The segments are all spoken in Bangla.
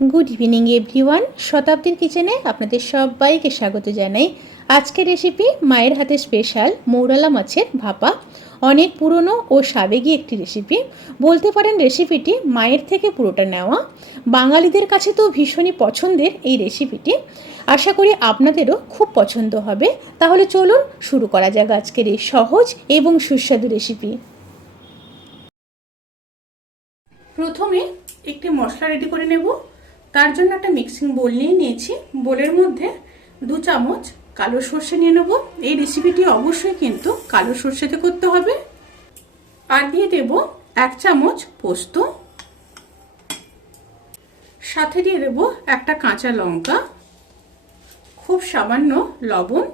Good evening everyone. শতাব্দীর কিচেনে আপনাদের সবাইকে স্বাগত জানাই। আজকের রেসিপি মায়ের হাতে স্পেশাল মৌরলা মাছের ভাপা। অনেক পুরনো ও সাবেকি একটি রেসিপি বলতে পারেন। রেসিপিটি মায়ের থেকে পুরোটা নেওয়া। বাঙালিদের কাছে তো ভীষণই পছন্দের এই রেসিপিটি। আশা করি আপনাদেরও খুব পছন্দ হবে। তাহলে চলুন শুরু করা যাক আজকের এই সহজ এবং সুস্বাদু রেসিপি। প্রথমে একটি মশলা রেডি করে নেব। তার জন্য একটা মিক্সিং বোল নিয়ে নিয়েছি। বোলের মধ্যে 2 চামচ কালো সর্ষে নিয়ে নেব। এই রেসিপিটি অবশ্যই কিন্তু কালো সর্ষেতে করতে হবে। আর দিয়ে দেব 1 চামচ পোস্ত, সাথে দিয়ে দেব একটা কাঁচা লঙ্কা, খুব সামান্য লবণ,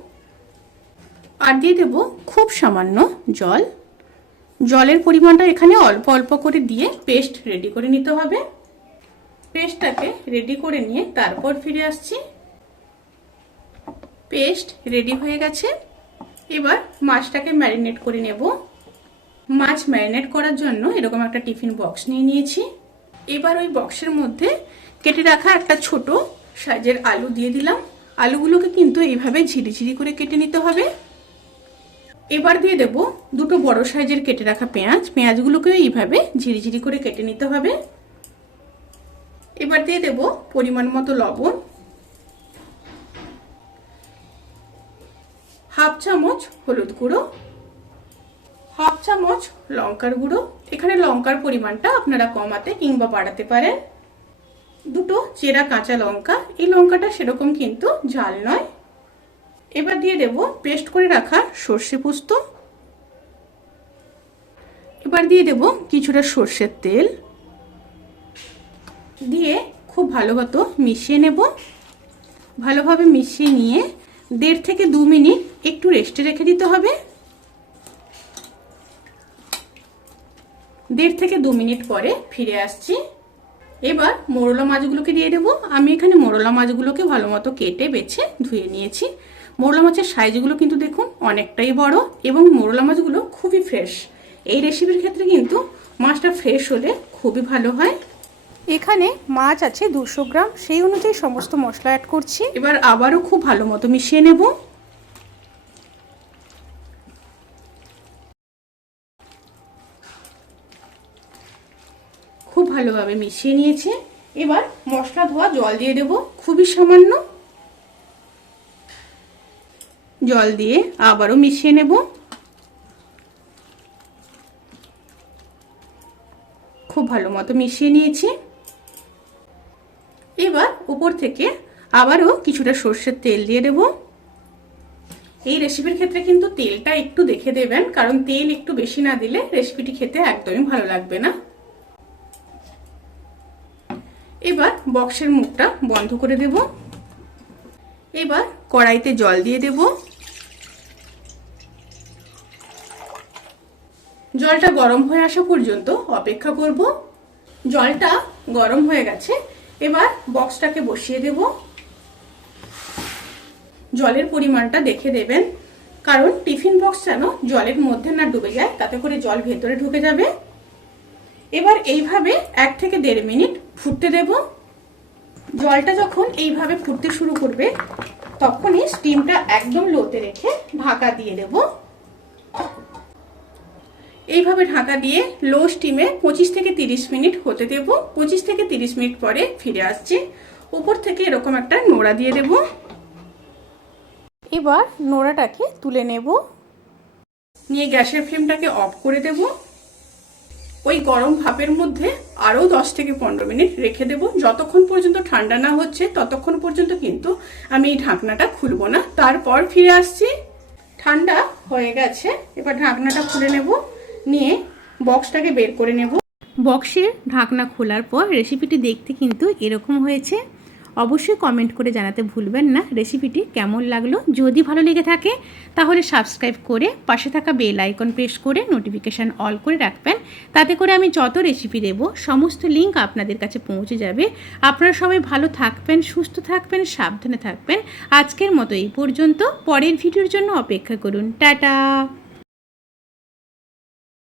আর দিয়ে দেব খুব সামান্য জল। জলের পরিমাণটা এখানে অল্প অল্প করে দিয়ে পেস্ট রেডি করে নিতে হবে। পেস্টটাকে রেডি করে নিয়ে তারপর ফিরে আসছি। পেস্ট রেডি হয়ে গেছে। এবার মাছটাকে ম্যারিনেট করে নেব। মাছ ম্যারিনেট করার জন্য এরকম একটা টিফিন বক্স নিয়ে নিয়েছি। এবার ওই বক্সের মধ্যে কেটে রাখা একটা ছোট সাইজের আলু দিয়ে দিলাম। আলুগুলোকে কিন্তু এইভাবে ঝিরিঝিরি করে কেটে নিতে হবে। এবার দিয়ে দেব 2 বড় সাইজের কেটে রাখা পেঁয়াজ। পেঁয়াজগুলোকে এইভাবে ঝিরিঝিরি করে কেটে নিতে হবে। এবার দিয়ে দেব পরিমাণ মতো লবণ, 1/2 চামচ হলুদ গুঁড়ো, 1/2 চামচ লঙ্কার গুঁড়ো। এখানে লঙ্কার পরিমাণটা আপনারা কমাতে কিংবা বাড়াতে পারেন। 2 চেরা কাঁচা লঙ্কা। এই লঙ্কাটা সেরকম কিন্তু ঝাল নয়। এবার দিয়ে দেব পেস্ট করে রাখা সর্ষে পোস্ত। এবার দিয়ে দেব কিছুটা সর্ষের তেল দিয়ে খুব ভালোভাবে মিশিয়ে নেব। ভালোভাবে মিশিয়ে নিয়ে 1.5 থেকে 2 মিনিট একটু রেস্টে রেখে দিতে হবে। 1.5 থেকে 2 মিনিট পরে ফিরে আসছি। এবার মোরলা মাছগুলোকে দিয়ে দেব। আমি এখানে মোরলা মাছগুলোকে ভালো মতো কেটে বেছে ধুয়ে নিয়েছি। মোরলা মাছের সাইজগুলো কিন্তু দেখুন অনেকটাই বড় এবং মোরলা মাছগুলো খুবই ফ্রেশ। এই রেসিপির ক্ষেত্রে কিন্তু মাছটা ফ্রেশ হলে খুবই ভালো হয়। এখানে মাছ আছে 200 গ্রাম, সেই অনুযায়ী সমস্ত মশলা অ্যাড করছি। এবার আবারও খুব ভালো মতো মিশিয়ে নেব। খুব ভালোভাবে মিশিয়ে নিয়েছে। এবার মশলা ধোয়া জল দিয়ে দেব, খুবই সামান্য জল দিয়ে আবারও মিশিয়ে নেব। খুব ভালো মতো মিশিয়ে নিয়েছি। এবার উপর থেকে আবারও কিছুটা সর্ষের তেল দিয়ে দেব। এই রেসিপির ক্ষেত্রে কিন্তু তেলটা একটু দেখে দেবেন, কারণ তেল একটু বেশি না দিলে রেসিপিটি খেতে একদমই ভালো লাগবে না। এবার বক্সের মুখটা বন্ধ করে দেব। এবার কড়াইতে জল দিয়ে দেব। জলটা গরম হয়ে আসা পর্যন্ত অপেক্ষা করব। জলটা গরম হয়ে গেছে। এবার বক্সটাকে বসিয়ে দেব। জলের পরিমাণটা দেখে দেবেন, কারণ টিফিন বক্স যেন জলের মধ্যে না ডুবে যায়, তাতে করে জল ভেতরে ঢুকে যাবে। এবার এইভাবে 1 থেকে 1.5 মিনিট ফুটতে দেব। জলটা যখন এইভাবে ফুটতে শুরু করবে তখনই স্টিমটা একদম লোতে রেখে ঢাকা দিয়ে দেব। এইভাবে ঢাকা দিয়ে লো স্টিমে 25 থেকে 30 মিনিট হতে দেব। 25 থেকে 30 মিনিট পরে ফিরে আসছি। উপর থেকে এরকম একটা নোড়া দিয়ে দেব। এবার নোড়াটাকে তুলে নেব। নিয়ে গ্যাসের ফ্লেমটাকে অফ করে দেব। ওই গরম ভাপের মধ্যে আরও 10 থেকে 15 মিনিট রেখে দেব। যতক্ষণ পর্যন্ত ঠান্ডা না হচ্ছে ততক্ষণ পর্যন্ত কিন্তু আমি এই ঢাকনাটা খুলব না। তারপর ফিরে আসছি। ঠান্ডা হয়ে গেছে। এবার ঢাকনাটা খুলে নেব, নিয়ে বক্সটাকে বের করে নেব। বক্সের ঢাকনা খোলার পর রেসিপিটি দেখতে কিন্তু এরকম হয়েছে। অবশ্যই কমেন্ট করে জানাতে ভুলবেন না রেসিপিটি কেমন লাগলো। যদি ভালো লেগে থাকে তাহলে সাবস্ক্রাইব করে পাশে থাকা বেল আইকন প্রেস করে নোটিফিকেশান অল করে রাখবেন। তাতে করে আমি যত রেসিপি দেব সমস্ত লিঙ্ক আপনাদের কাছে পৌঁছে যাবে। আপনারা সবাই ভালো থাকবেন, সুস্থ থাকবেন, সাবধানে থাকবেন। আজকের মতো এই পর্যন্ত। পরের ভিডিওর জন্য অপেক্ষা করুন। টাটা।